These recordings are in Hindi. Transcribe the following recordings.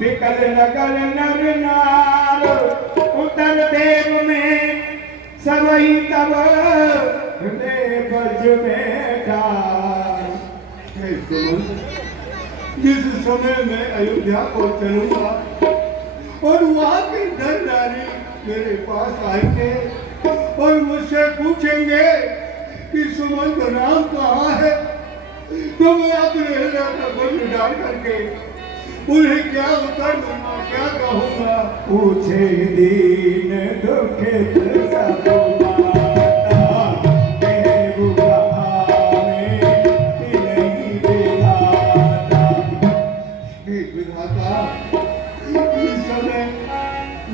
विकल नगर नर नार उतर देव में सबही तब हृदय बज बैठा। जिस समय मैं अयोध्या को चलूंगा और वहां के नर नारी मेरे पास आएंगे और मुझसे पूछेंगे कि सुमंत राम कहाँ है, तो मैं अपने हृदय पर बोझ डाल करके उन्हें क्या उत्तर दूंगा, क्या कहूंगा। पूछे दीन दुखित सब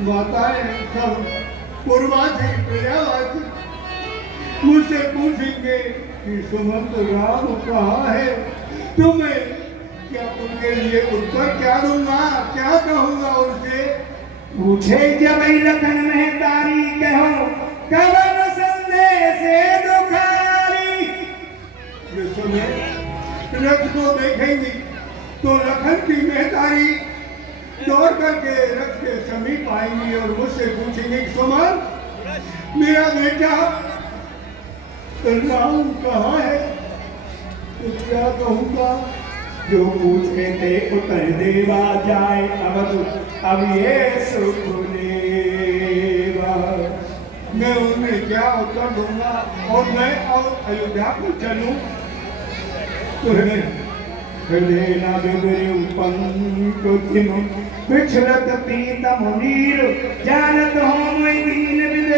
माताएं सब पूर्वासी प्रजावासी मुझसे पूछेंगे कि सुमंत राम कहाँ है, तो मैं क्या उनके लिए उत्तर क्या दूंगा, क्या कहूंगा उनसे। पूछे जब लखन में तारी कहो कवन संदेश दुखारी। रथ को देखेंगी तो लखन की मेहतारी दौड़ करके रथ के समीप आएंगी और मुझसे पूछेंगे सुमन मेरा बेटा राम कहाँ है, तो क्या कहूँगा। जो पूछे थे उत्तर देवा जाए अब ये सुखदेवा। मैं उन्हें क्या उत्तर दूंगा और मैं अब अयोध्या को चलूं तो हृदय न बिगड़े पंकुतिम पिछड़त पीतम नीर जानत हो मैं दीन विद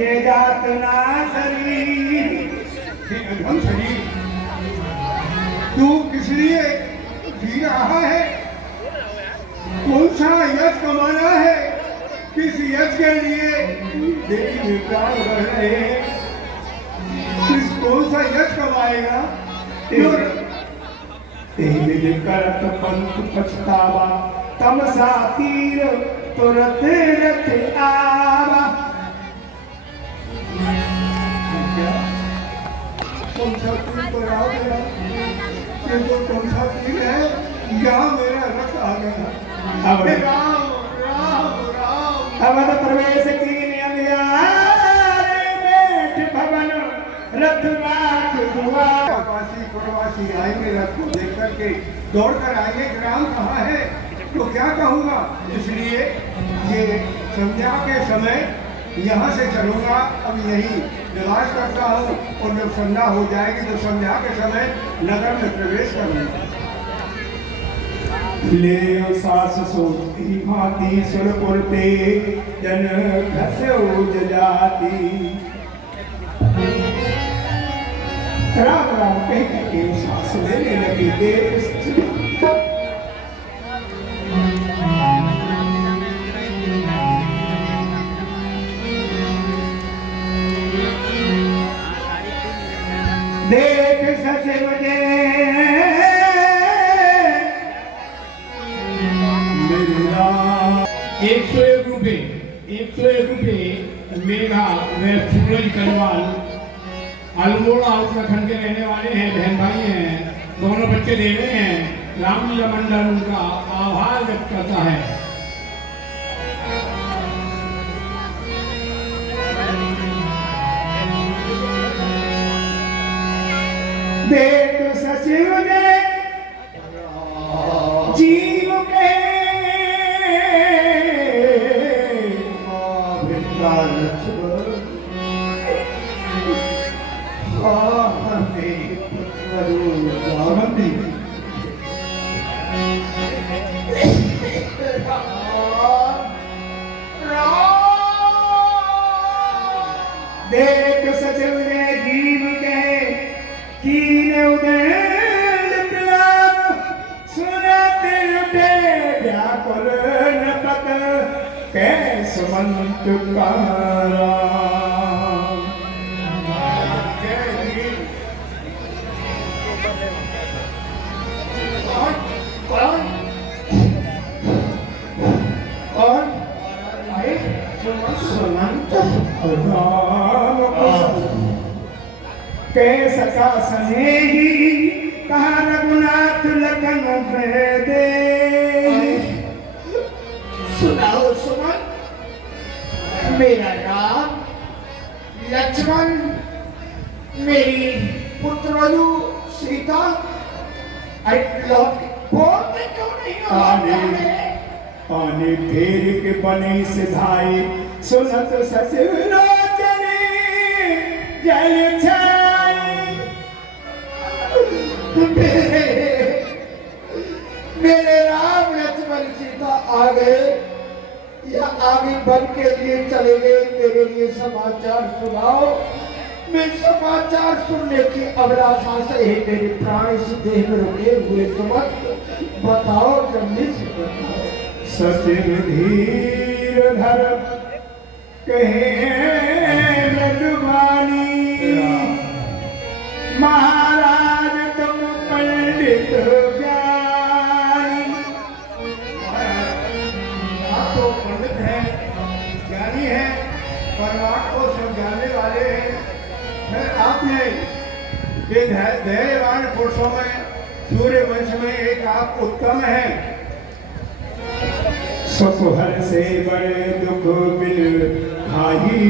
ये जात ना शरीर। अधम शरीर तू किस लिए जी रहा है, कौन सा यश कमाना है, किस यश के लिए देवी देवता रह रहे हैं, किस कौन सा यश कमाएगा। तेरे करत पंथ पछतावा तमसा तीर तुरत रथ आवा। कौन सा तीर पर आ गया, ये तो कौन सा तीर है, यहाँ मेरा रथ आ गया। अब राम राम राम अवध प्रवेश की बैठ भवन रथ राख दुआ। प्रवासी आएंगे रथ को देख करके दौड़ कर आएंगे राम कहाँ है, तो क्या कहूँगा। इसलिए ये संध्या के समय यहाँ से चलूँगा, अब यही निवास करता हूँ और जब संध्या हो जाएगी तो संध्या के समय नगर में प्रवेश करूँगा। ले सास सोती भांति सुरपुर पे जन घसो जाती। राम राम कह के सांस लेने लगी देश। देख सचिव जे मेरा 101 रुपये मेघा व सूरज कनवाल अल्मोड़ा उत्तराखंड के रहने वाले हैं, बहन भाई हैं, दोनों बच्चे दे रहे हैं। रामलीला मंडल उनका आभार व्यक्त करता है। देख सचिव ने जीव के देख सचिव ने जीव के कीन उदय सुनते उठे व्याकुल नपत कैस मंत कारा। कैसा स्नेही कहा रघुनाथ लखन दे मेरा राम लक्ष्मण मेरी पुत्रवधु सीता बोलते क्यों नहीं हो आने फेर के बने सिधाए सुनत सचिव लोचने जल छाए। मेरे राम लक्ष्मण सीता आ गए या आगे बन के लिए चले गए। मेरे लिए समाचार सुनाओ। मैं समाचार सुनने की अभिलाषा से ही मेरे प्राण इस देह में रुके हुए समझ बताओ, जल्दी से बताओ। सचिव धीर धर कहे मृदुवाणी महाराज तुम पंडित ज्ञानी। आप तो पंडित हैं, ज्ञानी हैं, परमात्मा को समझाने वाले हैं। फिर आपने ये धैर्यवान पुरुषों में सूर्य वंश में एक आप उत्तम हैं। सुख हर से बड़े दुख बिल खाही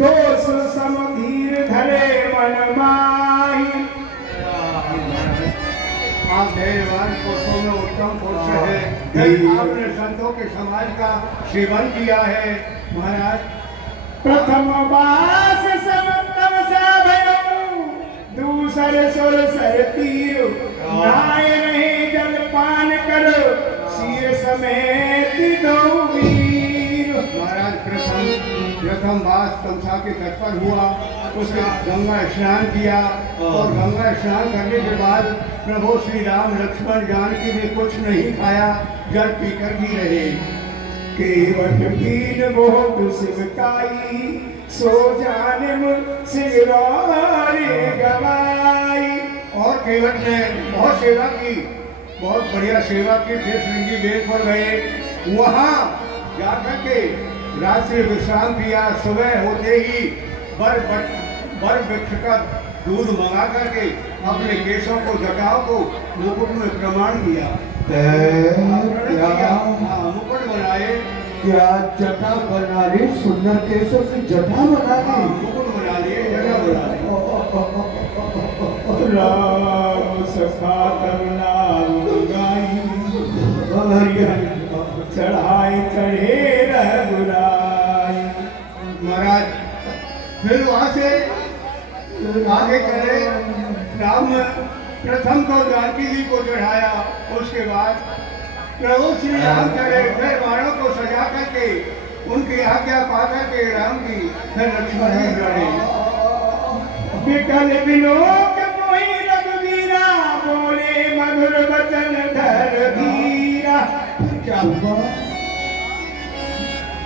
दोष समधीर धरे मन माही। आप धैर्यवान पुरुषों में उत्तम पुरुष है। आपने संतों के समाज का सेवन किया है महाराज। प्रथम बास समतम साभयो दूसर सुर सर तीर नाय नहीं जल पान करो शीर समेत दो वीर। महाराज प्रथम बास तमसा के तट पर हुआ, उसने गंगा स्नान किया और गंगा स्नान करने के बाद प्रभु श्री राम लक्ष्मण जानकी ने कुछ नहीं खाया, जल पीकर ही रहे। केवट कीन बहुत सिमटाई सो जानिम सिगरौरे गवाई। और केवट ने बहुत सेवा की, बहुत बढ़िया सेवा की। फिर श्रृंगी बेट पर गए, वहाँ जाकर के रात्रि विश्राम किया। सुबह होते ही बर वृक्ष का दूध मंगा करके अपने केशों को जटाओं को मुकुट में प्रमाण किया। मुकुट बनाए, क्या जटा बना ली? सुंदर केशों की जटा बना ली, मुकुट बना लिए, जटा बना ली। राम सखा तब नाम गाई चढ़ाई चढ़े रघुराई। महाराज फिर वहां से आगे चले। राम प्रथम तो जानकी जी को चढ़ाया, उसके बाद प्रभु श्री राम चढ़े। फिर वाणों को सजा करके उनकी आज्ञा पा करके राम की फिर लक्ष्मण जी चढ़े। विकल विलोक मोहि रघुवीरा बोले मधुर वचन धर धीरा। क्या हुआ?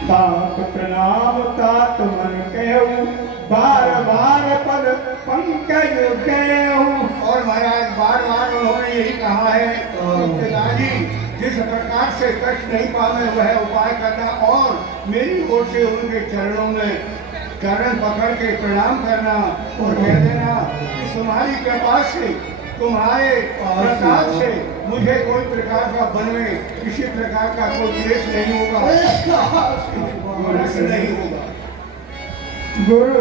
तात प्रणाम तात मन कहूँ बार बार पद पंकज कहूँ। और महाराज बार बार उन्होंने यही कहा है पिताजी जिस प्रकार से कष्ट नहीं पावे वह उपाय करना और मेरी ओर से उनके चरणों में चरण पकड़ के प्रणाम करना और कह देना कि तुम्हारी कृपा से तुम्हारे प्रसाद से मुझे कोई प्रकार का वन में किसी प्रकार का कोई क्लेश नहीं होगा, नहीं होगा। गुरु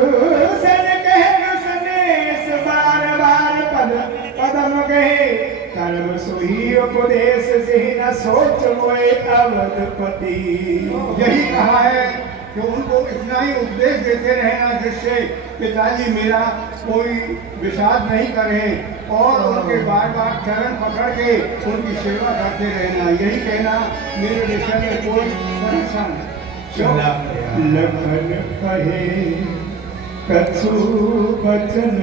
सन कहे सनेश बार बार पद पदम कहे कर्म सोही उपदेश से न सोच मोए अवधपति। यही कहा है कि उनको इतना ही उपदेश देते रहना जिससे पिताजी मेरा कोई विषाद नहीं करे और उनके बार बार चरण पकड़ के उनकी सेवा करते रहना। यही कहना मेरे विषय में कोई परेशान लखन कहे कछु बचन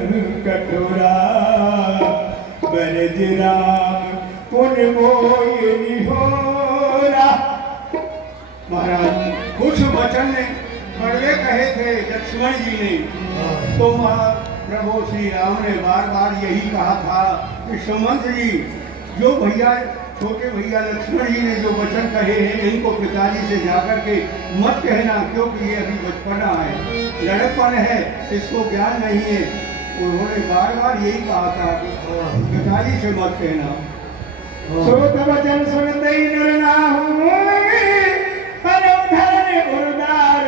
कटोरा बरज राम पुन मोय निहोरा। महाराज कुछ वचन कड़वे कहे थे लक्ष्मण जी ने, तो प्रभु श्री राम ने बार बार यही कहा था कि सुमंत जी जो भैया छोटे भैया लक्ष्मण जी ने जो वचन कहे हैं इनको पिताजी से जाकर के मत कहना, क्योंकि ये अभी बचपना है, लड़कपन है, इसको ज्ञान नहीं है। उन्होंने बार बार यही कहा था पिताजी से मत कहना। श्रोत वचन सुनते ही नर ना हो उदार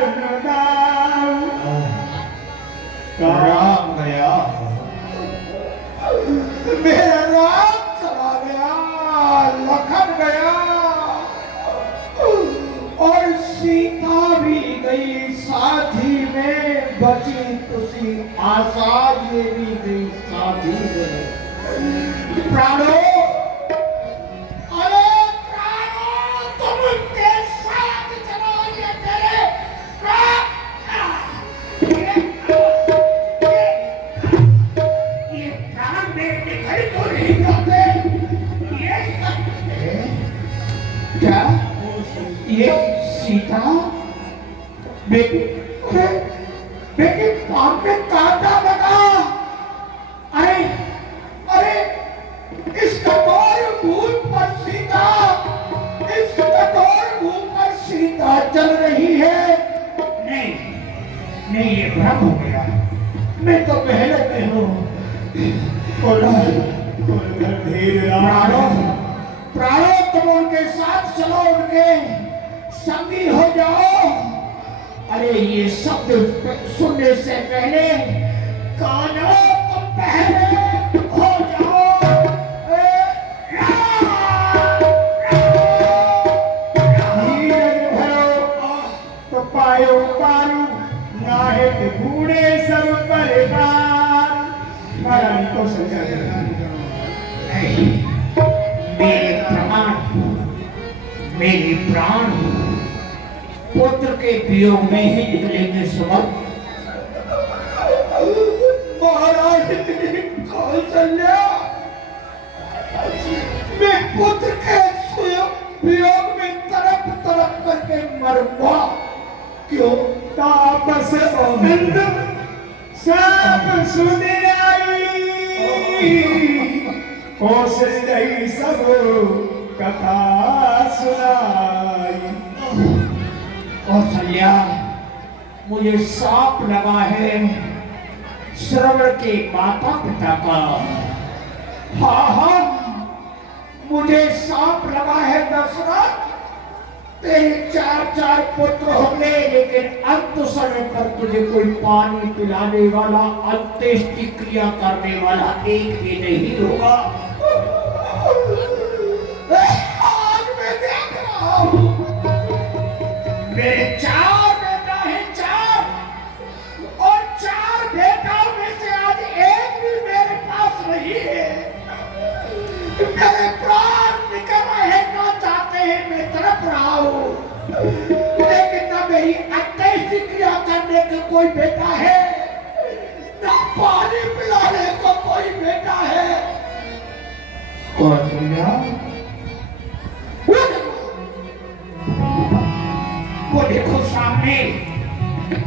क्या ये सीता बेटी? अरे बेटी पाप में कांटा लगा। अरे अरे इस कठोर भूमि पर सीता, इस कठोर भूमि पर सीता चल रही है। नहीं नहीं, ये भ्रम हो गया। मैं तो पहले में हूँ। प्राणों प्राणों, तुम उनके साथ चलो, उनके संगी हो जाओ। अरे ये शब्द सुनने से पहले कानों, तुम पहले हो जाओ। धीरज धरो तो पायो पारू, नाहित बूढ़े सब परिवार। महारानी को समझा देना। मेरे प्राण पुत्र के वियोग में ही निकलेंगे सुमन। महाराज कौशल्या, मैं पुत्र के वियोग में तड़प तड़प करके मरूंगा। क्यों? तापस आनंद सब सुनियाई, कौशल्य सब कथा सुनाई। कौशल्या, मुझे सांप लगा है श्रवण के माता पिता का। हाँ हाँ, मुझे सांप लगा है दशरथ। तेरे 4 पुत्र होंगे, लेकिन अंत समय पर तुझे कोई पानी पिलाने वाला, अंत्येष्टि क्रिया करने वाला एक भी नहीं होगा। आज मैं देख रहा हूं, मेरे 4 बेटा हैं, 4, और 4 बेटाओं में से आज एक भी मेरे पास नहीं है। मेरे प्राण निकल रहे, ना चाहते हैं, मैं तड़प रहा हूं, लेकिन ना मेरी अंत्येष्टि क्रिया करने का कोई बेटा है, ना पानी पिलाने को कोई बेटा है। कौशल्या, वो देखो सामने,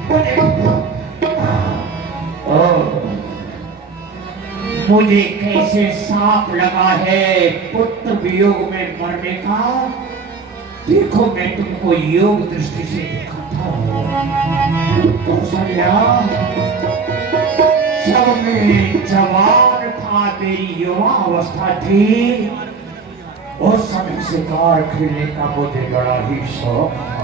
वो देखो। मुझे कैसे सांप लगा है पुत्र वियोग में मरने का। देखो, मैं तुमको योग दृष्टि से दिखाता हूँ। कौशल्या, जब मैं जवान था, मेरी युवा अवस्था थी, उस समय शिकार खेलने का मुझे बड़ा ही शौक था।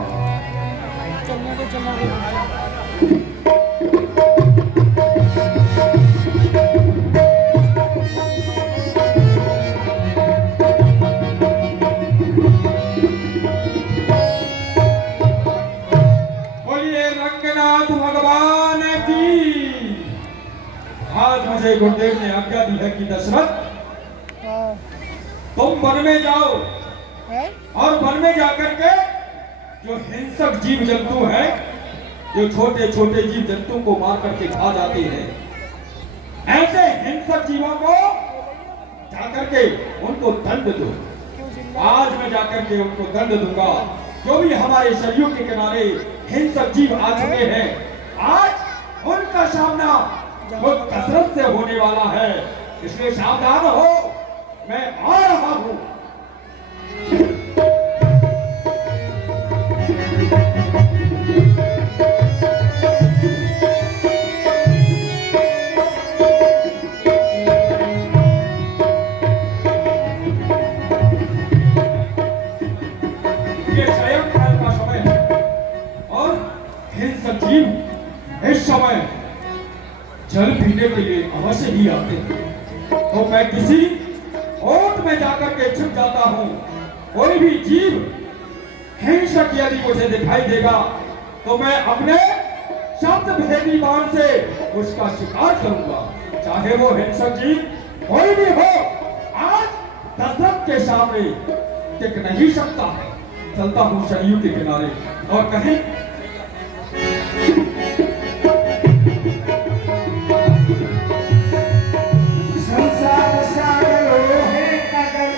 बोलिए रंगनाथ भगवान की। आज मुझे गुरुदेव ने आज्ञा दी है कि दशरथ, तुम वन में जाओ और वन में जाकर के जो हिंसक जीव जंतु हैं, जो छोटे छोटे जीव जंतु को मार करके खा जाते हैं, ऐसे हिंसक जीवों को जाकर के उनको दंड दो। आज मैं जाकर के उनको दंड दूंगा। जो भी हमारे सरयू के किनारे हिंसक जीव आ चुके हैं, आज उनका सामना वो कसरत से होने वाला है। इसलिए सावधान हो, मैं आ रहा हूं। ये सायंकाल का समय है और हिंसक जीव इस समय जल पीने के लिए अवश्य ही आते हैं। तो मैं किसी ओट में जाकर के छिप जाता हूं। कोई भी जीव हिंसक यदि मुझे दिखाई देगा तो मैं अपने शब्द भेदी बाण से उसका शिकार करूंगा, चाहे वो हिंसक जीव कोई भी हो। आज दशरथ के सामने टिक नहीं सकता है। चलता हूं सरयू के किनारे और कहीं संसार सागर है नगर,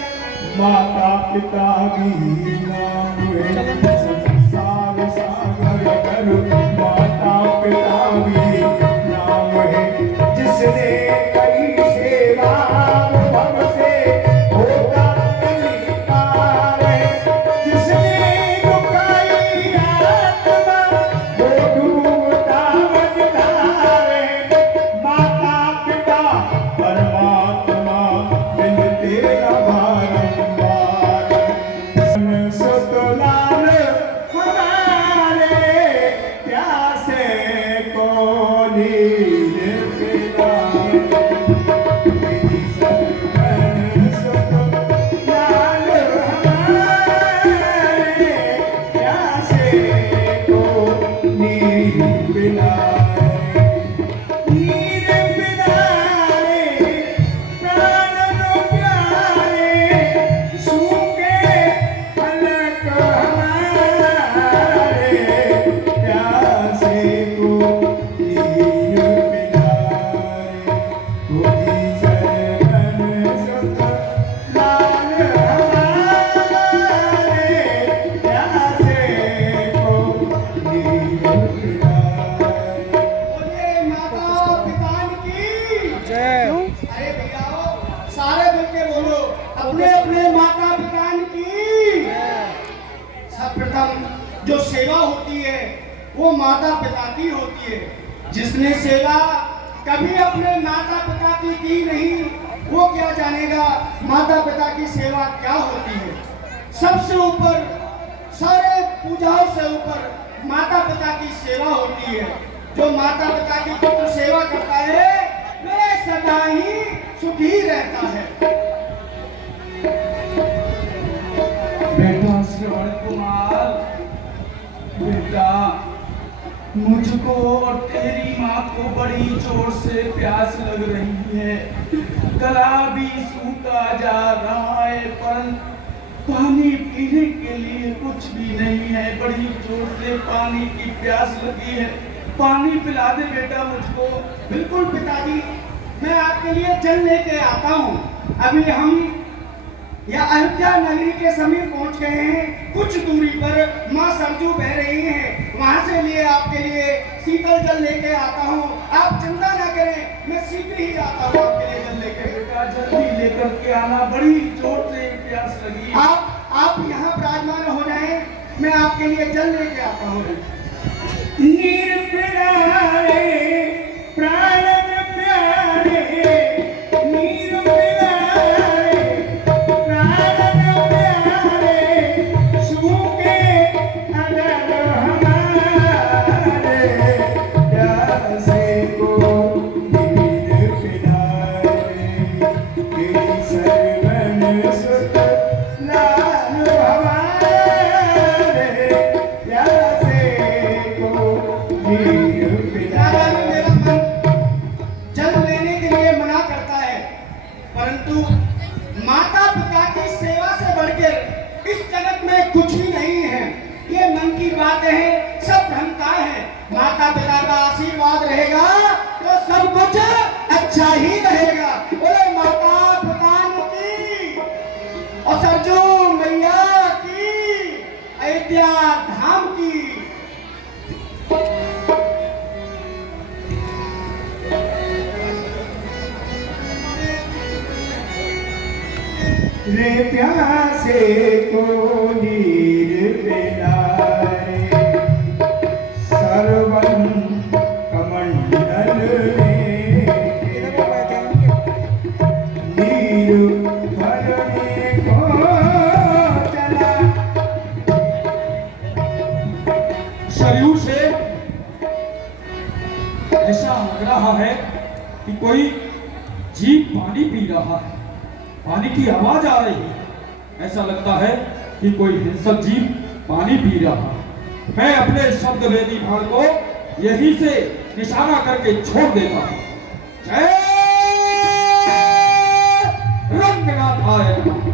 माता पिता भी नाम है संसार सागर करो माता पिता भी नाम है जिसने कई सेवा भव से होता कलिकार है जिसने दुखाई आत्मा वो डूबता मझधार है माता पिता परमात्मा बिन तेरा बारंबार सतलाल हमारे प्यासे को नीर पिलाए तेरी सरगन सतलाल हमारे प्यासे को नीर पिलाए नीर पिलाए प्राण नो प्यारे सूखे फलक हमारे प्यासे को नीर पिलाए कोई सरगन सुत लाल हमारे प्यासे को नीर पिलाए बोले माता पिता की अरे भैया सारे मिलके बोलो अपने अपने माता पिता की सर्वप्रथम जो सेवा होती है वो माता पिता की होती है जिसने सेवा कभी अपने माता पिता की नहीं वो क्या जानेगा माता पिता की सेवा क्या होती है सबसे ऊपर सारे पूजाओं से ऊपर माता पिता की सेवा होती है जो माता पिता की पुत्र सेवा करता है वह सदा ही सुखी रहता है बेटा श्रवण कुमार, बेटा मुझको और तेरी माँ को बड़ी जोर से प्यास लग रही है। गला भी सूखा जा रहा है पर पानी पीने के लिए कुछ भी नहीं है। बड़ी जोर से पानी की प्यास लगी है, पानी पिला दे बेटा मुझको। बिल्कुल पिताजी, मैं आपके लिए जल लेके आता हूँ। अभी हम या अयोध्या नगरी के समीप पहुंच गए हैं। कुछ दूरी पर माँ सरजू बह रही हैं, वहां से लिए आपके लिए शीतल जल लेके आता हूँ। आप चिंता ना करें, मैं शीघ्र ही जाता हूँ आपके लिए जल लेके। बेटा जल्दी लेकर के आना, बड़ी जोर से प्यास लगी है। आप यहाँ विराजमान हो जाएं, मैं आपके लिए जल लेके आता हूँ। नीर पिलाए प्राण प्यारे, नीर पिलाए प्राण प्यारे, सूखे अदर हमारे प्यासे को नीर पिलाए। तेरी सरवन सुत लाल हमारे प्यासे को नीर पिताजी पिलाए। मेरा मन जल लेने के लिए मना करता है, परंतु माता पिता की सेवा से बढ़कर इस जगत में कुछ भी नहीं है। ये मन की बातें हैं, सब भ्रमता है। माता पिता का आशीर्वाद रहेगा तो सब कुछ अच्छा ही रहेगा। बोले माता पिता की और सरजू मैया की, अयोध्या धाम की। रे प्यासे को नीर पिलाए, सरवन कमंडल नीर भरने को चला। सरयू से ऐसा लग रहा है कि कोई जीव पानी पी रहा है, पानी की आवाज आ रही है। ऐसा लगता है कि कोई हिंसक जीव पानी पी रहा है। मैं अपने शब्द वेदी भाड़ को यहीं से निशाना करके छोड़ देता हूं। जय रंगनाथ आए नमः।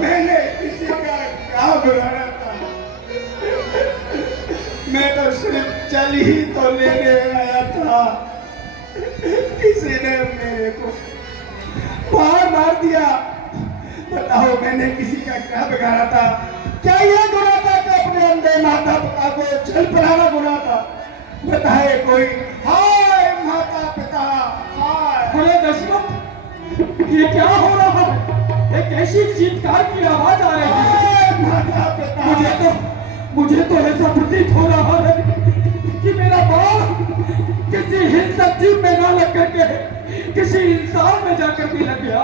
मैंने किसी का क्या बिगाड़ा था? मैं तो सिर्फ चल ही तो लेने आया था, किसी ने मेरे को मार दिया। बताओ मैंने किसी का क्या बिगाड़ा था? क्या ये गुनाह था कि अपने अंधे माता पिता को जल पिलाना गुनाह था? बताए कोई। हाय माता पिता, हाय। अरे दशरथ, ये क्या हो रहा है? एक ऐसी चीत्कार की आवाज आ रही है। हाय माता पिता। मुझे तो ऐसा प्रतीत हो रहा है कि मेरा बाप किसी हिंसक जीव में ना लग करके किसी इंसान में जाकर भी लग गया।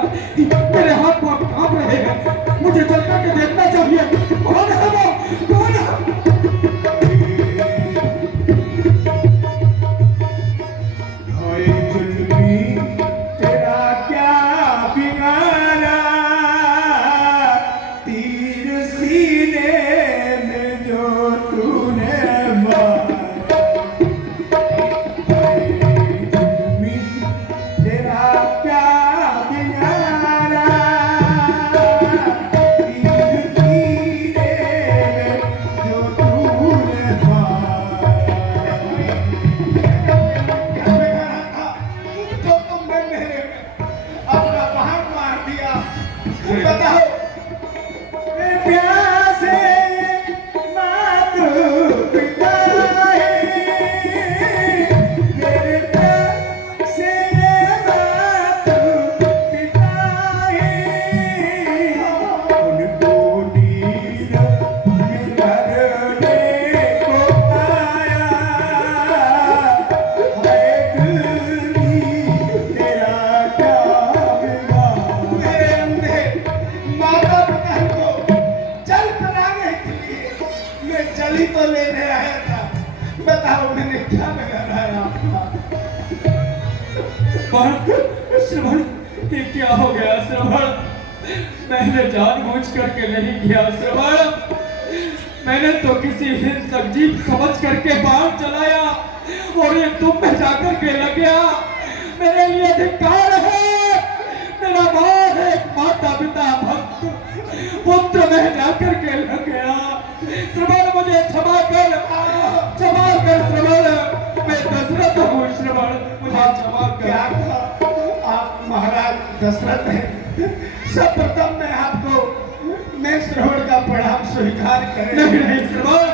मेरे हाथ पांव कांप रहे हैं, मुझे चल करके देखना चाहिए। कौन है वो? कौन है? हाय जुल्मी तेरा क्या बिगाड़ा, तीर सीने में जो तूने मारा। हाय जुल्मी तेरा क्या बिगाड़ा, तीर सीने में जो तूने मारा। क्या बिगाड़ा था जो तुमने मेरे में अपना बाण मार दिया? बताओ। मैं प्यासे मातु पिता है, मेरे प्यासे मातु पिता है, उनको नीर में भरने को आया। हाय दिल्ली तेरा क्या बिगाड़ा। मेरे अंधे माता पिता को जल पिलाने के लिए मैं जली तो लेने आया था। बताओ मैंने क्या बिगाड़ा आपका? श्रवण, ये क्या हो गया श्रवण? मैंने जानबूझ करके नहीं किया श्रवण। मैंने तो किसी हिंसक जीव समझ करके बाण चलाया और ये तुम में जाकर के लग गया। मेरे लिए धिक्कार है। मेरा बाण एक माता पिता भक्त पुत्र में जाकर के लग गया। श्रवण, मुझे क्षमा कर श्रवण। मैं दशरथ हूँ श्रवण, मुझे क्षमा क्या कर। कहा? आप महाराज दशरथ हैं। सर्वप्रथम मैं श्रवण का प्रणाम स्वीकार करें। नहीं श्रवण,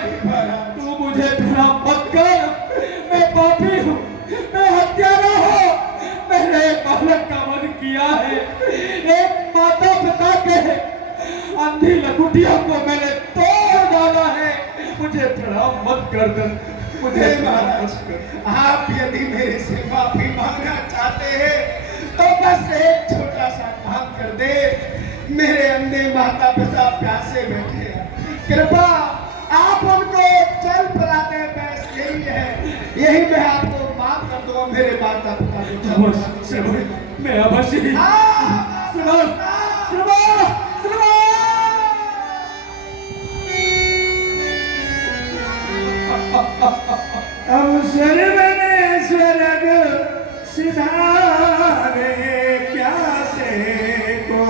तू मुझे प्रणाम मत कर। मैं पापी हूँ, मैं हत्यारा हूँ। मैंने एक बालक का वध किया है, एक माता पिता के अंधी लकुटिया को मैंने तोड़ डाला है। मुझे प्रणाम मत कर दे, मुझे महाराज आप यदि मेरे से माफी मांगना चाहते हैं तो बस एक छोटा सा काम कर दे। मेरे अंधे माता पिता प्यासे बैठे हैं, कृपा आप उनको जल पिलाते बस यही है। यही मैं आपको माफ कर दूंगा। मेरे माता पिता को श्रवण, मैं अवश्य ही श्रवण। अब सर्वने स्वर्ग सिधारे, प्यासे को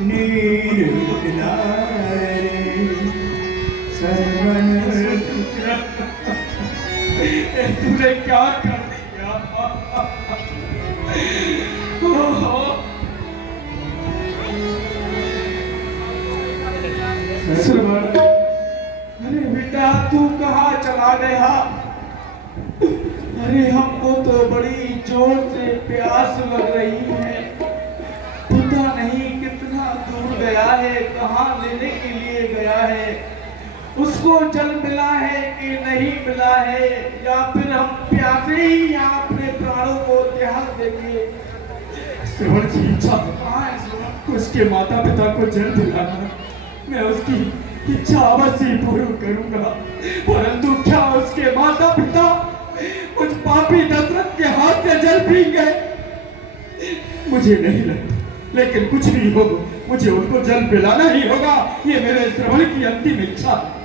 नीर पिलाए। सर्वन तूने क्या कर दिया? श्रवण, अरे बेटा तू कहाँ चला गया? अरे हमको तो बड़ी जोर से प्यास लग रही है। पता नहीं कितना दूर गया है, कहाँ लेने के लिए गया है। उसको जल मिला है कि नहीं मिला है, या फिर हम प्यासे ही यहाँ अपने प्राणों को त्याग देंगे। श्रवण की इच्छा कहाँ है श्रवण? उसके माता पिता को जल दिलाना। मैं उसकी इच्छा अवश्य पूर्ण करूंगा, परंतु क्या उसके माता पिता कुछ पापी दशरथ के हाथ से जल पी गए? मुझे नहीं लगता, लेकिन कुछ भी हो मुझे उनको जल पिलाना ही होगा। ये मेरे श्रवण की अंतिम इच्छा है।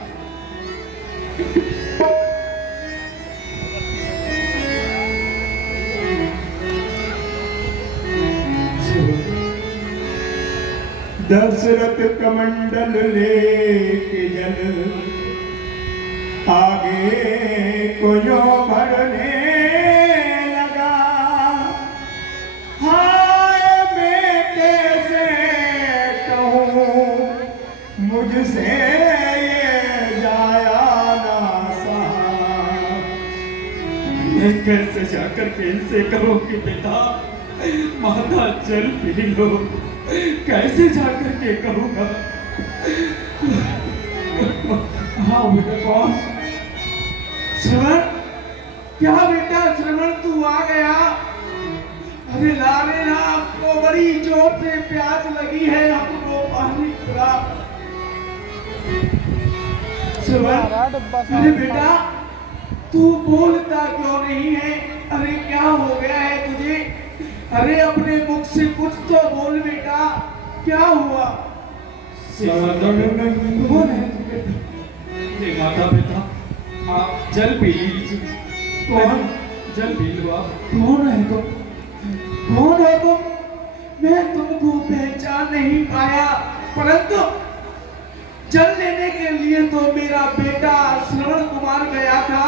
दशरथ कमंडल लेके जल आगे को जो बढ़ने लगा, हाय मैं कैसे कहूँ मुझसे ये जाया ना सहा। मैं कैसे जाकर के इनसे कहूँ कि बेटा माता जल पी लो, कैसे जाकर के कहूँगा। हाँ बेटा कौन? श्रवण, क्या बेटा श्रवण तू आ गया? अरे लारे ना, आपको बड़ी जोर से प्यास लगी है, हमको पानी पिला। श्रवण, अरे बेटा तू बोलता क्यों नहीं है? अरे क्या हो गया है तुझे? अरे अपने मुख से कुछ तो बोल बेटा, क्या हुआ? कौन है? ये माता पिता आप जल पी लीजिए। कौन? जल पी लो आप। कौन है तुम? कौन है तुम? मैं तुमको पहचान नहीं पाया, परंतु जल लेने के लिए तो मेरा बेटा श्रवण कुमार गया था।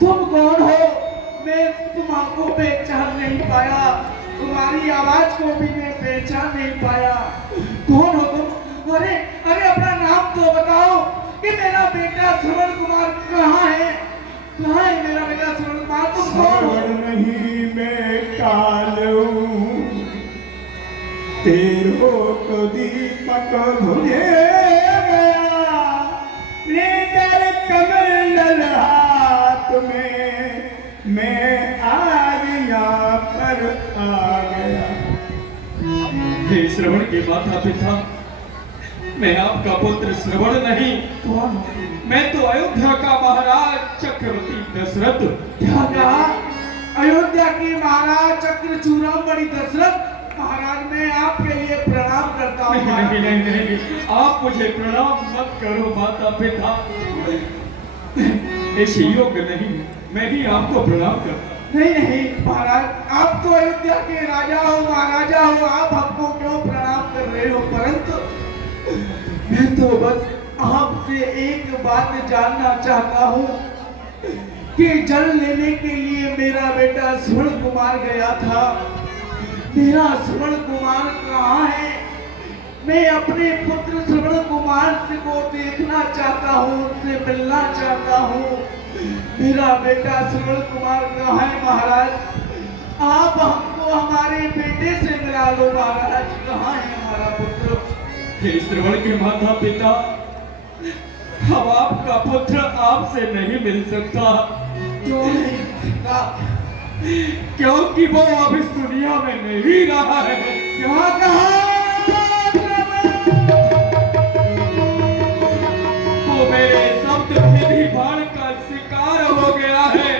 तुम कौन हो? मैं तुम्हारे पहचान नहीं पाया, तुम्हारी आवाज को भी मैं पहचान नहीं पाया। कौन हो तुम? अरे अरे अपना नाम तो बताओ कि मेरा बेटा श्रवण कुमार कहाँ है? कहाँ है मेरा बेटा श्रवण कुमार? तुम कौन हो? श्रवण नहीं मैं काल हूँ, तेरो तो दीपक बुझे गया, लेकर कमल हाथ में मैं आज यहाँ पर आ गया। हे श्रवण के माता पिता, मैं आपका पुत्र श्रवण नहीं, कौन हो? मैं तो अयोध्या का महाराज चक्रवर्ती दशरथ। क्या कहा? अयोध्या के महाराज चक्रचूड़ामणि दशरथ महाराज, मैं आपके लिए प्रणाम करता हूँ। नहीं नहीं नहीं नहीं, आप मुझे प्रणाम मत करो माता पिता, ऐसे योग्य नहीं, मैं ही आपको प्रणाम करता। नहीं नहीं महाराज, आप तो अयोध्या के राजा हो, महाराजा हो, आप हमको क्यों प्रणाम कर रहे हो? परंतु मैं तो बस आपसे एक बात जानना चाहता हूँ कि जल लेने के लिए मेरा बेटा श्रवण कुमार गया था, मेरा श्रवण कुमार कहाँ है? मैं अपने पुत्र श्रवण कुमार को देखना चाहता हूँ, उससे मिलना चाहता हूँ। मेरा बेटा श्रवण कुमार कहाँ है महाराज? आप हमको हमारे बेटे से मिला लो महाराज, कहाँ है हमारा पुत्र? हे श्रवण के माता पिता, अब आपका पुत्र आपसे नहीं मिल सकता। क्यों नहीं सकता? क्योंकि वो अब इस दुनिया में नहीं रहा है। क्या कहा? वो मेरे शब्द विधि बाण का शिकार हो गया है।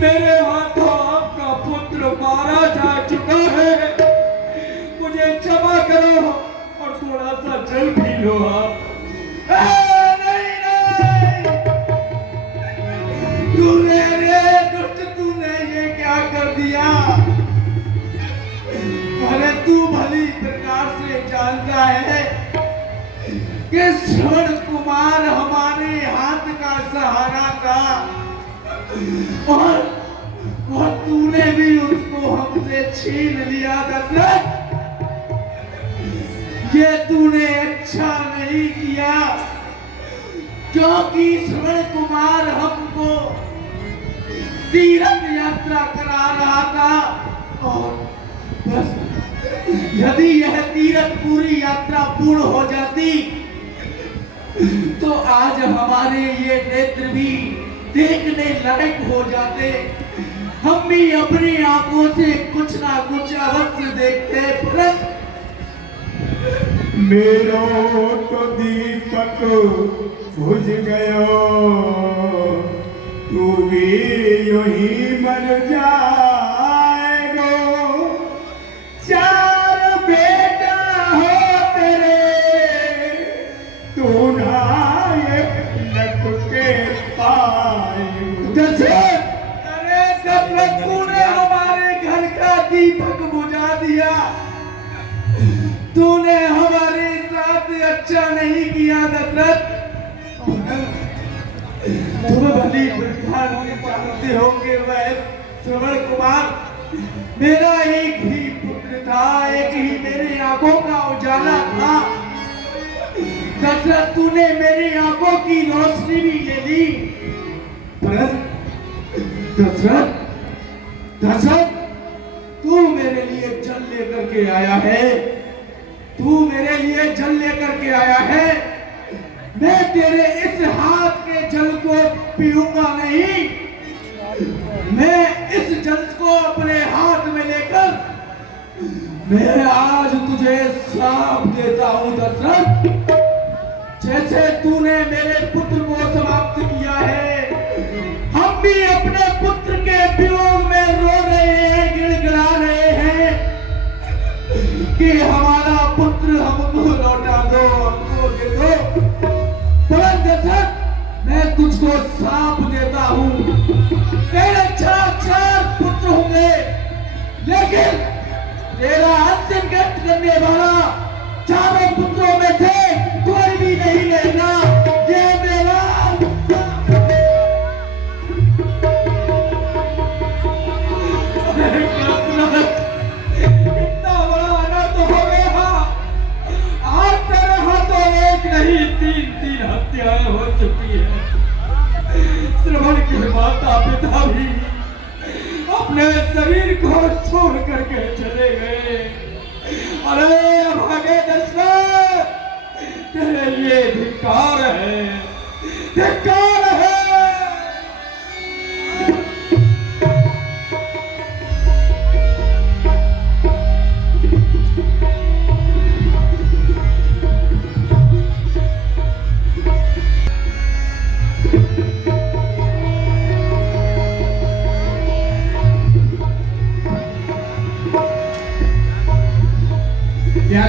मेरे हाथों आपका पुत्र मारा जा चुका है। मुझे क्षमा करो और थोड़ा सा जल पी लो आप। तूने रे दुष्ट, तूने ये क्या कर दिया? अरे तू भली प्रकार से जानता है कि श्रवण कुमार हमारे हाथ का सहारा था, और तूने भी उसको हमसे छीन लिया दशरथ। ये तूने अच्छा नहीं किया, क्योंकि श्रवण कुमार हमको तीर्थ यात्रा करा रहा था, और बस यदि यह तीर्थ पूरी यात्रा पूर्ण हो जाती तो आज हमारे ये नेत्र भी देखने लायक हो जाते, हम भी अपनी आंखों से कुछ ना कुछ अवश्य देखते। परंतु मेरो तो दीपक बुझ गयो, तू भी यूं ही मर जाएगो। चार बेटा हो तेरे, तू ना एक लक के पाएगो। दशरथ, अरे दशरथ, तूने हमारे घर का दीपक बुझा दिया, तूने हमारे साथ अच्छा नहीं किया दशरथ। तुम भली प्रकार से जानते हो कि वह श्रवण कुमार मेरा एक ही पुत्र था, एक ही मेरी आंखों का उजाला था। दशरथ, तूने मेरी आंखों की रोशनी भी ले ली। पर दशरथ, दशरथ, तू मेरे लिए जल लेकर के आया है, तू मेरे लिए जल लेकर के आया है। मैं तेरे इस हाथ के जल को पीऊंगा नहीं, मैं इस जल को अपने हाथ में लेकर मैं आज तुझे श्राप देता हूं दशरथ। जैसे तूने मेरे पुत्र को समाप्त किया है, हम भी अपने पुत्र के वियोग में रो रहे हैं, गिड़गिड़ा रहे हैं कि हमारा पुत्र हमको लौटा दो, हमको दे दो। परंतु दशरथ, मैं तुझको श्राप देता हूं। तेरे 4 पुत्र होंगे, लेकिन तेरा अंतिम कृत्य करने वाला 4 पुत्रों में से कोई भी नहीं लेना। ये मेरा इतना बड़ा अनर्थ हो गया। आज तेरे हाथों एक नहीं 3 हत्याएं हो चुकी है। श्रवण के माता पिता भी अपने शरीर को छोड़ करके चले गए। अरे अभागे दशरथ, तेरे लिए धिक्कार है, धिक्कार है।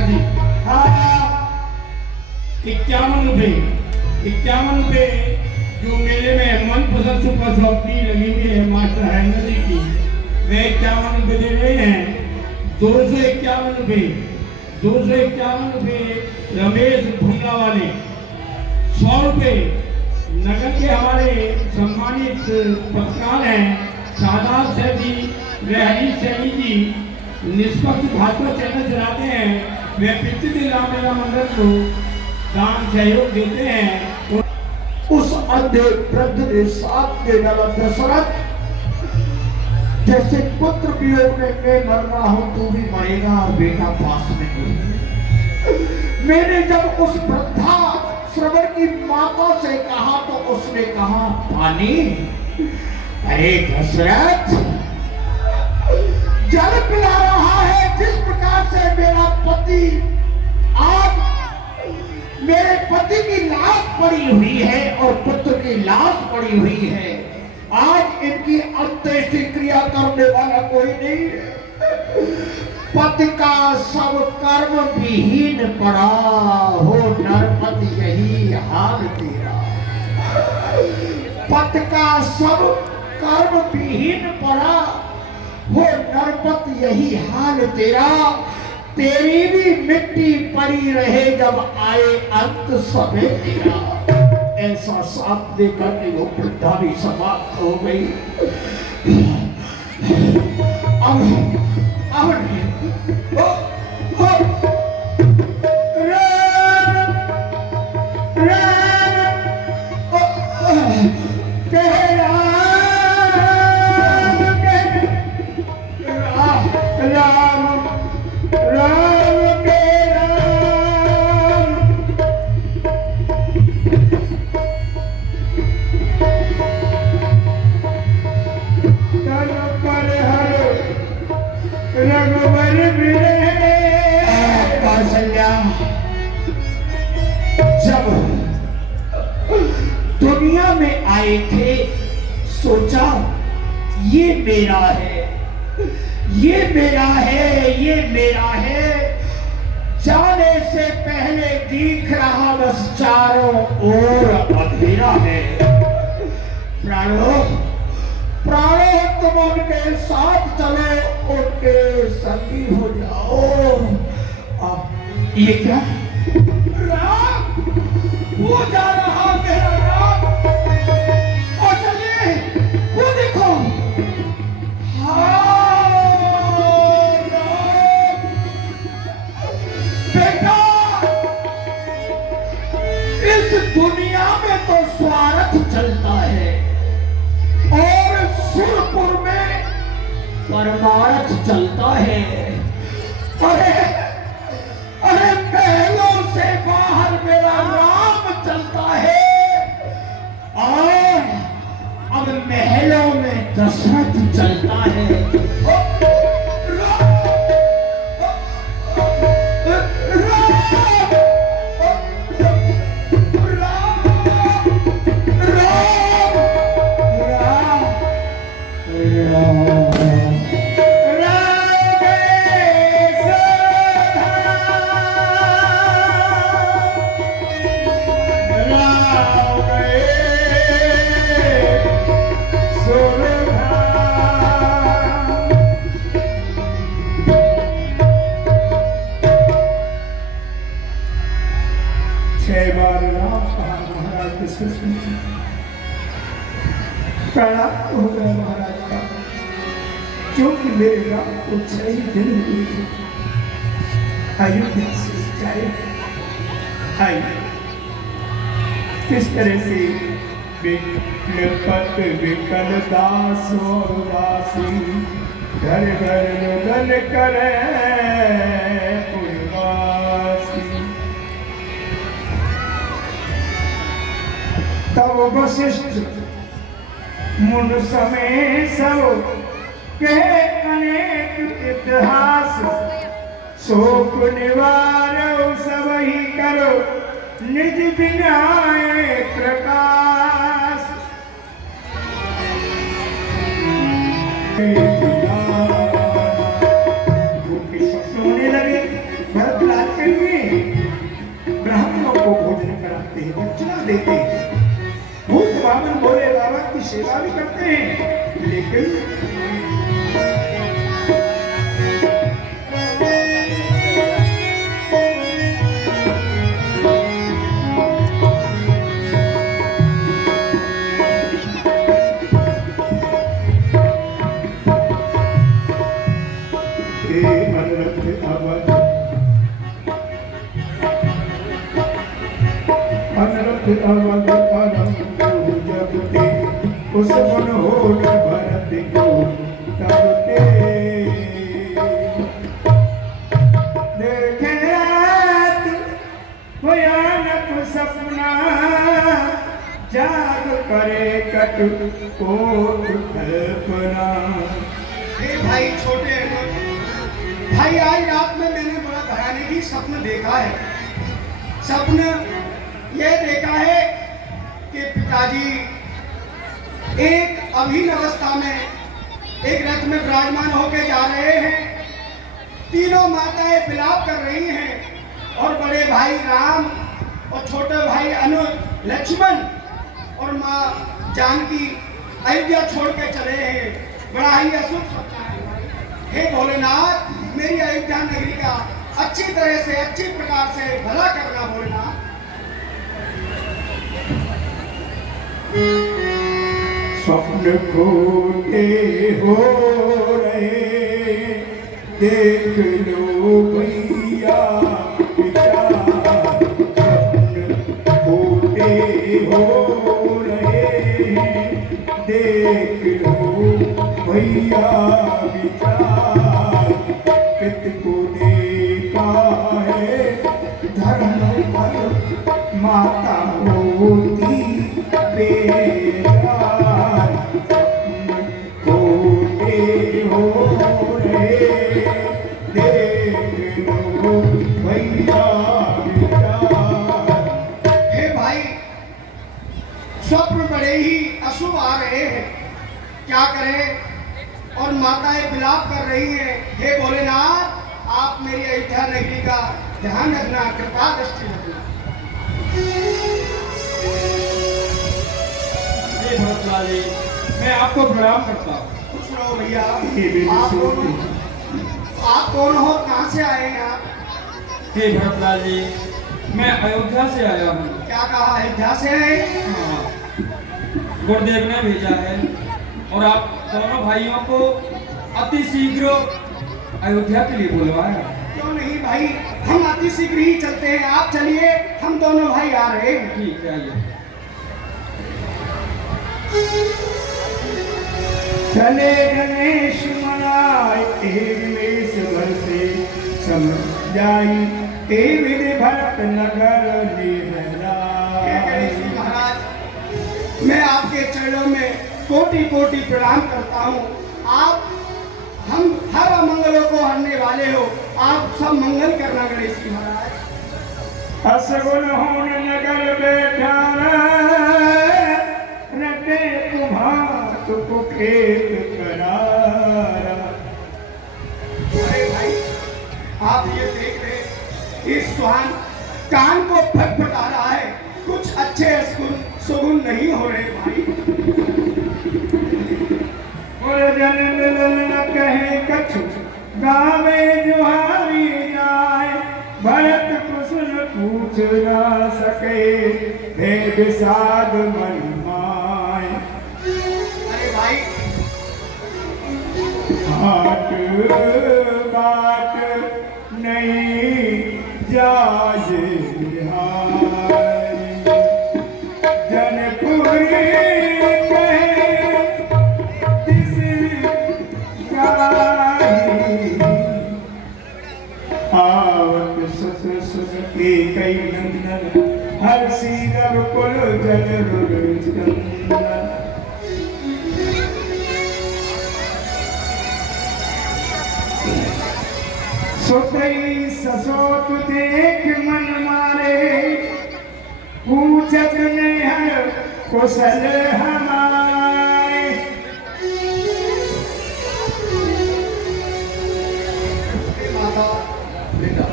जी 51 रुपए जो मेले में मनपसंद सुपर शॉपी लगी हुई है मास्टर हैंगर की, वे 51 रुपए दे रहे हैं। 251 रुपए, 251 रुपए रमेश भुंगा वाले, 100 रुपए नगर के हमारे सम्मानित पत्रकार हैं शादाब सैफ जी, हरीश सैनी जी, निष्पक्ष भाजपा चैनल चलाते हैं। वे प्रतिदिन रामलीला मंडल को दान सहयोग देते हैं। उस अंधे वृद्ध ने साथ दे डाला दशरथ, जैसे पुत्र वियोग में मैं मर रहा हूं, तू भी मरेगा और बेटा पास में नहीं। मैंने जब उस वृद्धा श्रवण की माता से कहा तो उसने कहा पानी। अरे दशरथ, जल पिला रहा है। जिस प्रकार से मेरा पति आज मेरे पति की लाश पड़ी हुई है और पुत्र की लाश पड़ी हुई है, आज इनकी अंत्येष्टि क्रिया करने वाला कोई नहीं है। पति का सब कर्म विहीन पड़ा हो नरपति, यही हाल तेरा। पति का सब कर्म विहीन पड़ा हो नरपत, यही हाल तेरा। तेरी भी मिट्टी पड़ी रहे जब आए अंत समय तेरा। ऐसा साथ देकर के वो वृद्धा भी समाप्त हो गई। अब जब दुनिया में आए थे, सोचा ये मेरा है, ये मेरा है, ये मेरा है। जाने से पहले दिख रहा बस चारों ओर अंधेरा है। प्राणों, प्राणों, तुम उनके साथ चले, उनके संगी हो जाओ। अब ये क्या? राम, वो जा रहा मेरा राम। परमार्थ चलता है। अरे अरे महलों से बाहर मेरा राम चलता है और अब महलों में दशरथ चलता है। प्रणाम हो गया महाराज का, क्योंकि मेरे राम को 6 दिन हुए थे अयोध्या से जाए। किस तरह से पत विकल दास और दासी घर घर रुदन करे पुरवासी। तब वशिष्ठ मुन समय सब कहे अनेक इतिहास, शोक निवारो सब ही करो निज बिनाए प्रकाश। भूखे सोने लगे, भरतलाल के लिए ब्राह्मणों को भोजन कराते हैं, दक्षिणा देते हैं। भूत बामन बोले बाबा की सेवा भी करते हैं, लेकिन अवध अरंग जगते उस मन हो भरत को तबते। देखे रात भयानक सपना, जाग करे कटु कोट कल्पना। हे भाई छोटे भाई, आज रात में मैंने बड़ा भयानक ही स्वप्न देखा है। स्वप्न यह देखा है कि पिताजी एक अभिन्न अवस्था में एक रथ में विराजमान होकर जा रहे हैं। तीनों माताएं विलाप कर रही हैं और बड़े भाई राम और छोटे भाई अनुज लक्ष्मण और माँ जानकी अयोध्या छोड़ के चले हैं। बड़ा ही अशुभ सपना है। हे भोलेनाथ, मेरी अयोध्या नगरी का अच्छी तरह से अच्छी प्रकार से भला करना भोलेनाथ। स्वप्न खोटे हो रहे देख लो भैया विचार। स्वप्न खोटे हो रहे देख लो भैया विचार। पित को देखा है धर्म पर माता होती बेजार। खोटे हो रहे देख लो भैया विचार। हे भाई, स्वप्न बड़े ही अशुभ आ रहे हैं, क्या करें? और माताएं विलाप कर रही हैं। हे भोलेनाथ, आप मेरी अयोध्या नगरी का ध्यान रखना, कृपा दृष्टि रखना। भरतलाल जी, मैं आपको प्रणाम करता हूँ। खुश रहो भैया। ये भी आप कौन हो, कहाँ से आए हैं आप? हे भरतलाल जी, मैं अयोध्या से आया हूँ। क्या कहा, अयोध्या से आए? हाँ, गुरुदेव ने भेजा है और आप दोनों भाइयों को अति शीघ्र अयोध्या के लिए बुलवाया। क्यों नहीं भाई, हम अति शीघ्र ही चलते हैं। आप चलिए, हम दोनों भाई आ रहे हैं। ठीक है, आइए। चले गणेश मना जाय वेश भर से समझाई विधि भरत नगर गणेश जी महाराज, मैं आपके चरणों में कोटि कोटि प्रणाम करता हूँ। आप हम हर अमंगलों को हरने वाले हो, आप सब मंगल करना गणेश जी महाराज। असगुन होन नगर बैठा रटे कुभात कुखेत करारा। अरे भाई, आप ये देख रहे, इस सुहान कान को फटफटा रहा है, कुछ अच्छे सुगुन नहीं हो रहे भाई। जन मिलन न कहे कछु गावे जुहारी जाए भरत कुशल पूछ ना सके हे विषाद मन माय। अरे भाई, हाट बाट नहीं जाए बिहारी जनपुरी आवत सुत सुत के कई नंदन हर सीरव कुल जल चंदन। सुतई ससोत देख मन मारे पूछत ने हर कुशल हमारे। माता बेटा,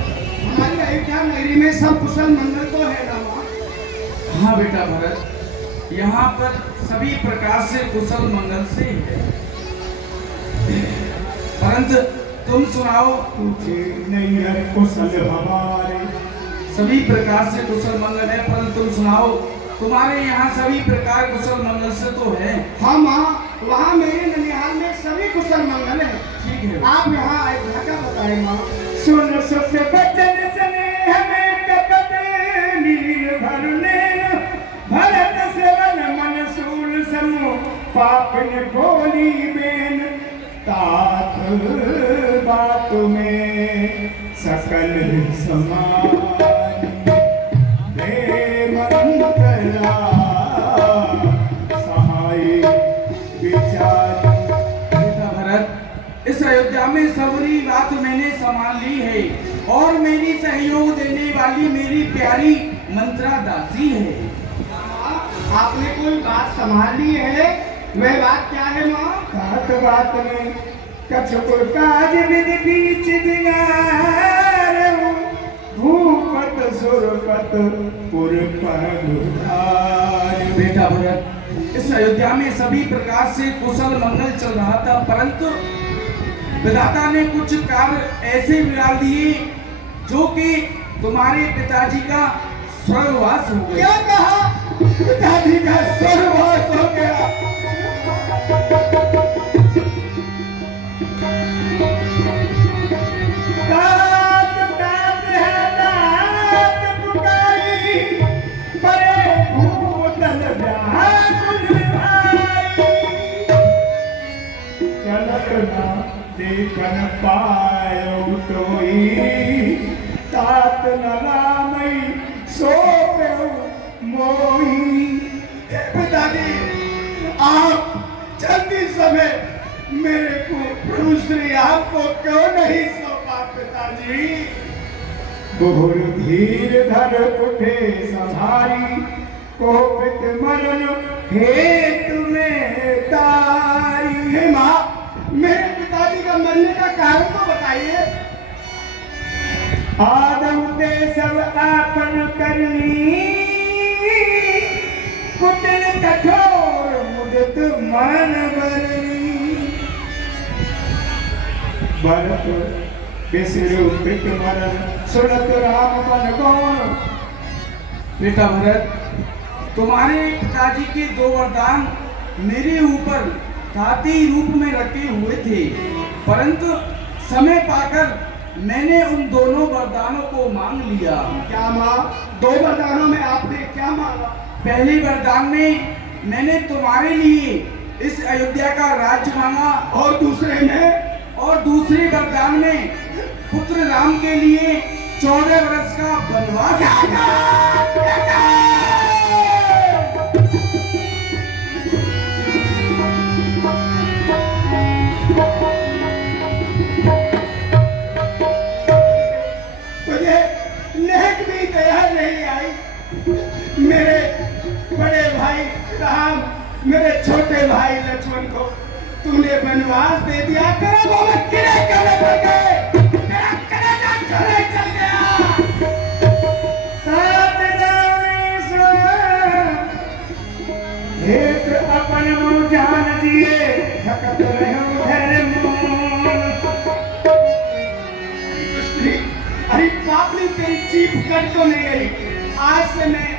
हमारी अयोध्या नगरी में सब कुशल मंगल तो है ना माँ? हाँ बेटा भरत, यहाँ पर सभी प्रकार से कुशल मंगल से है, परंतु तुम सुनाओ। पूछे नहीं हर कुशल हमारे। सभी प्रकार से कुशल मंगल है, परंतु तुम सुनाओ, तुम्हारे यहाँ सभी प्रकार कुशल मंगल से तो है। हाँ माँ, वहाँ मेरे ननिहाल में सभी कुशल मंगल है। ठीक है, आप यहाँ अयोध्या का बताए माँ। सुन सुत बचन सने हमें कपट नीर भरने भरत सेवन मन सूल समूह पापन बोली बेन तात बात में सकल समान दे मंतरा सहाय विचार। बेटा भरत, इस अयोध्या में सबरी बात मैंने संभाल ली है और मेरी सहयोग देने वाली मेरी प्यारी मंत्रा दासी है। माँ, आपने कोई बात संभाल ली है, वह बात क्या है माँ? बात में कछुर काज विधि बीच दिगार भूपत सुरपत पुर पर उधार। बेटा भरत, इस अयोध्या में सभी प्रकार से कुशल मंगल चल रहा था, परंतु विधाता ने कुछ कार्य ऐसे बिगाड़ दिए जो कि तुम्हारे पिताजी का स्वर्गवास हो गया। क्या कहा? पिताजी का स्वर्गवास हो गया। तात तात है तात पुकारी परे भूतल व्याकुल भाई। चलत ना देखन पायो तोई तात न रामई सोप्यो मोही। पिताजी, आप जल्दी समय मेरे को प्रभु श्री आपको क्यों नहीं सौंपा पिताजी? बहुर धीर धर उठे सवारी कोपित मरन हेतु में तारी। हे माँ, मेरे पिताजी का मरने का कारण तो बताइए। आदम ते सब आपन करनी कुटिल कठोर मुदित मन बरनी। भरत बिसरु पित मरन सुनत राम मन गौण। बेटा भरत, तुम्हारे पिताजी के दो वरदान मेरे ऊपर ताती रूप में रखे हुए थे, परंतु समय पाकर मैंने उन दोनों वरदानों को मांग लिया। क्या माँ, दो वरदानों में आपने क्या मांगा? पहले वरदान में मैंने तुम्हारे लिए इस अयोध्या का राज्य मांगा और दूसरे में? और दूसरे वरदान में पुत्र राम के लिए 14 वर्ष का वनवास। तुझे नेक भी दया नहीं आई। मेरे बड़े भाई राम, मेरे छोटे भाई लक्ष्मण को तूने वनवास दे दिया। तेरा वो मैं किले किले भर गए, तेरा कलेजा चले चल गया। एक अपन मुँह जान दिए थकत रहूं धैर्य मून। अरे पापड़ी तेरी जीभ कट तो नहीं गई। आज से मैं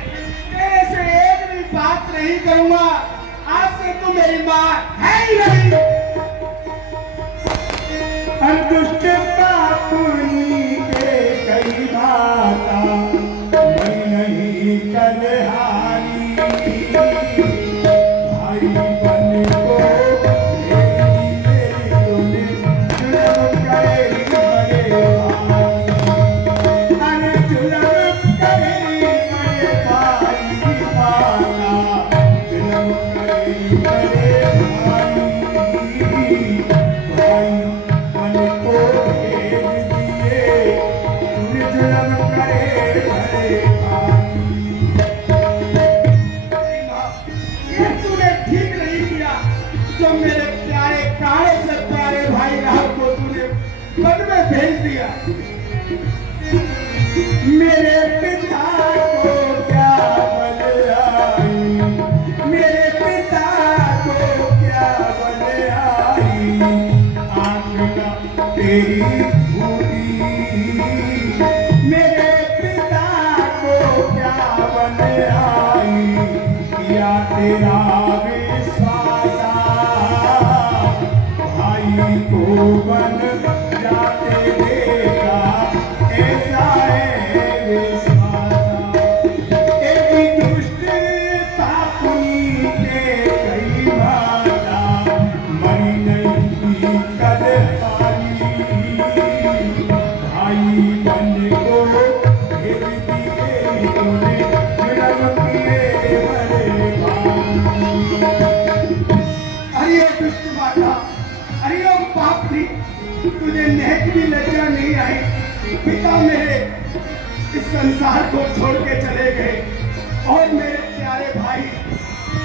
तेरे से एक भी बात नहीं करूंगा। आज से तू मेरी माँ है ही नहीं। दुष्ट पापुनी के कई माता मैं नहीं कलहारी। भाई बन को मेरी तूने जुल्म करे बड़े भाई। अरे जुल्म करे बड़े भाई माता, जुल्म करे बड़े भाई। भाई मन को भेज दिए तूने जुल्म करे बड़े भाई। ये तूने ठीक नहीं किया। जो मेरे प्यारे काले से प्यारे भाई राम को तूने वन में भेज दिया। मेरे पिता को क्या बल आई, मेरे पिता को क्या बल आई। आंख ना तेरी फूटी, मेरे पिता को क्या बल आई। किया तेरा विश्वास भाई को बन जाते देगा, ऐसा है विश्वास। एक दुष्ट पापुनी के कई माता मरी नहीं कलहारी। भाई बन को भेज दिए तूने जुल्म किए बड़े भाई। अरे ओ दुष्ट माता, अरे ओ पापड़ी, तुझे नेक भी लज्जा नहीं आई। पिता मेरे इस संसार को छोड़ के चले गए और मेरे प्यारे भाई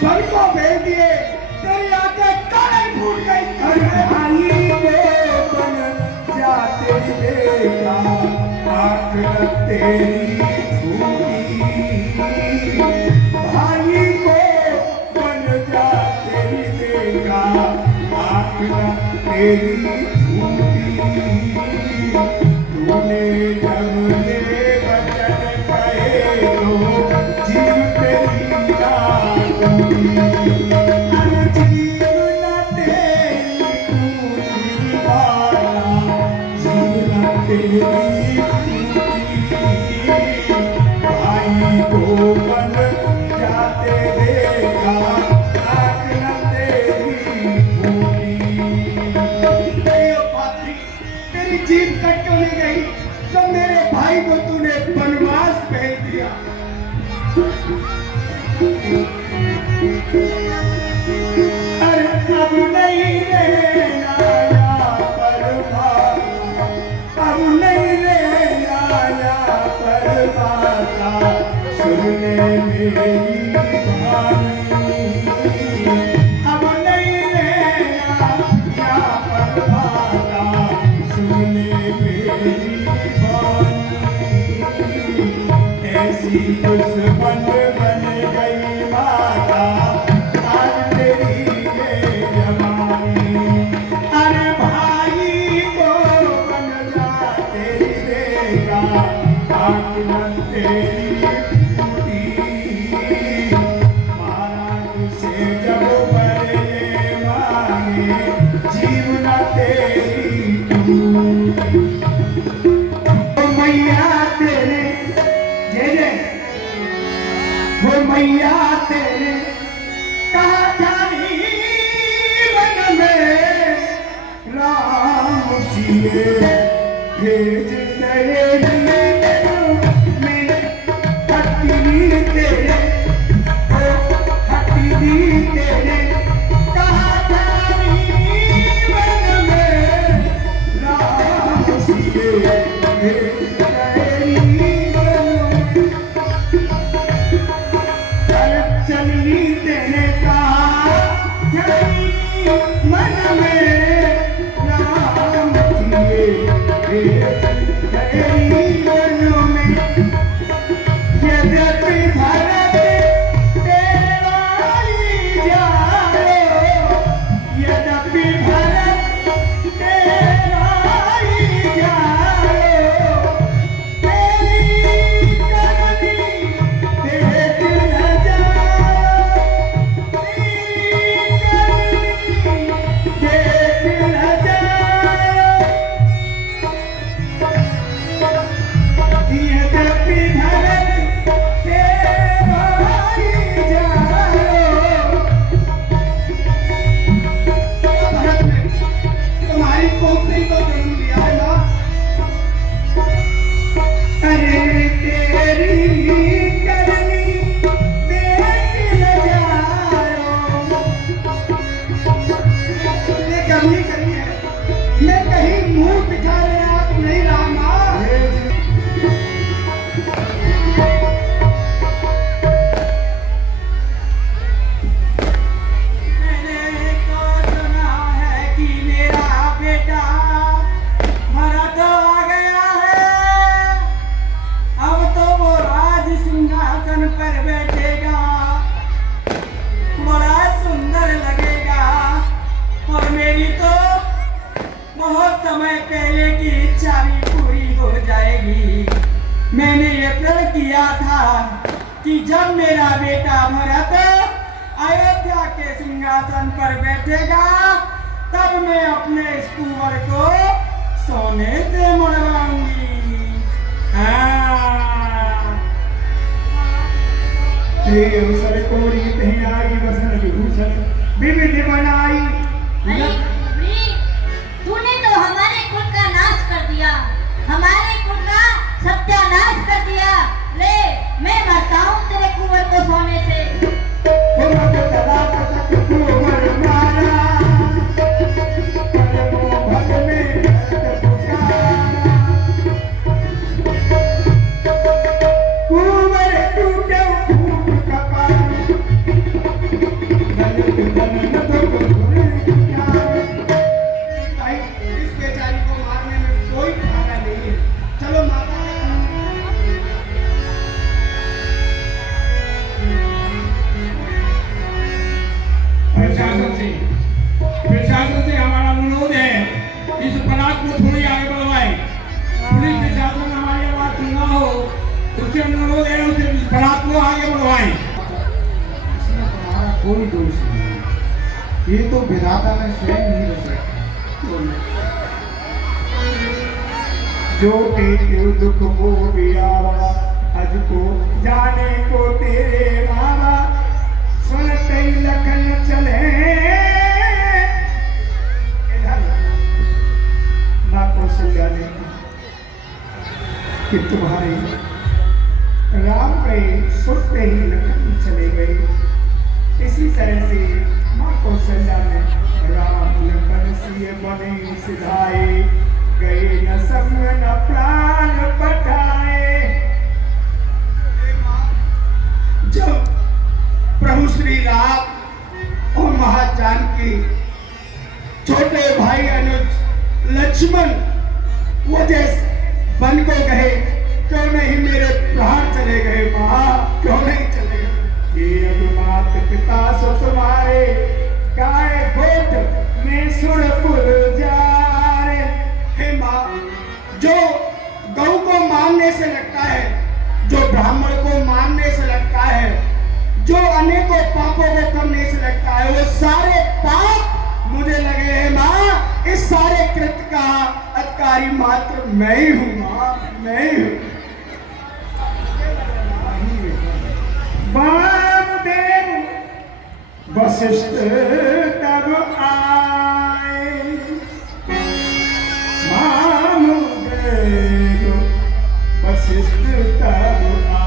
वन को भेज दिए। तेरी आंखें काले फूट गई। अरे भाई को बन जाते देगा, आँख न तेरी फूटी। भाई को बन जाते देगा, आँख न तेरी फूटी। तूने जब ले वचन कहे तो जीव तेरी ना टूटी। अरे जीव न तेरी टूटी वाला, जीव न तेरी टूटी। भाई को बन जाते देगा, आँख न तेरी फूटी। अरे ओ पापड़ी, तेरी जीभ कट क्यों नहीं गई जब मेरे भाई को तूने वनवास भेज दिया। अरे अब नहीं रहना यहाँ पर भाता, अब नहीं रहना यहाँ पर भाता। सुन ले मेरी कहानी, अब नहीं रहना यहाँ पर भाता। सुन ले मेरी कहानी, ऐसी दुश्मन बन गई माता आज तेरी ये जवानी। अरे भाई को बन जा तेरी देगा, आँख न तेरी फूटी। महाराज से जब बड़े मांगे, जीव न तेरी टूटी। ओ मैया तेरे जय जय, वो मैया तेरे कहा जानी वन में राम सिए भेज दे मैं हटनी तेरे हटनी तेरे कहा थारी मन में राम सिए भेज चली तेने कहा जई मन में राम सिए तेरी बनों में यद्यपि भरत तेरा ही जाओ यद्यपि भरत तेरा ही जाओ तेरी करनी देख न जाओ तेरी करनी देख न जाओ यद्यपि भरत तेरा ही जाओ भरत ने तुम्हारी कोख से ही तो जन्म लिया है ना। अरे तेरी करनी देख न जाओ ये करनी करी है, मैं कहीं मुंह दिखा रहा नहीं रामा। मैंने तो सुना है कि मेरा बेटा भरत आ गया है। अब तो वो राज सिंहासन पर बैठेगा, बड़ा सुंदर लगेगा और मेरी तो बहुत समय पहले की इच्छा भी पूरी हो जाएगी। मैंने ये प्रण किया था कि जब मेरा बेटा भरत अयोध्या के सिंहासन पर बैठेगा तब मैं अपने इस कुंवर को सोने से मरवाऊंगी। हाँ। ते अवसर कोरी तही आई वसन विभूषण विविध बनाई अरे बुढ़ी, तूने तो हमारे कुल का नाश कर दिया, हमारे कुल का सत्यानाश कर दिया। ले मैं मरता हूँ तेरे कुंवर को सोने से। कुमत तलाक तक कुंवर मारा परमो भग में भरत पुकारा कुंवर टूटे फूट कपार दलित जनन तो गुरु ज्ञान भाई इस बेचारी को मारने में कोई फायदा नहीं है। चलो माता प्रशासन से हमारा अनुरोध है इस परात को थोड़ी आगे बढ़वाएं। पुलिस प्रशासन हमारी आवाज सुनना हो उससे अनुरोध है उसे इस परात को आगे बढ़वाएं। इसमें तुम्हारा कोई दोष नहीं है। ये तो विधाता ने स्वयं नहीं रचा। जो तेरे दुख को बियावा अज को जाने को तेरे मावा सुनते ही लखन चले इधर माँ कौशल्या ने कि तुम्हारे राम गए सुनते ही लखन चले गए। इसी तरह से माँ कौशल्या ने राम लखन सिए बने सिधाए गए न संग न प्राण बटाए। जब प्रभु श्री राम और महाजानकी छोटे भाई अनुज लक्ष्मण वो जैसे बन को गए, क्यों नहीं मेरे प्राण चले गए माँ, क्यों नहीं चले गए। ये अब मात पिता सो तुम्हारे गाय गोट में सुरपुर जा रे। हे माँ, जो गौ को मारने से लगता है, जो ब्राह्मण को मारने से लगता है, जो अनेकों पापों को करने से लगता है, वो सारे पाप मुझे लगे हैं माँ। इस सारे कृत्य का अधिकारी मात्र मैं ही हूँ माँ, मैं ही हूँ। वामदेव वशिष्ठ तब आए वशिष्ठ तब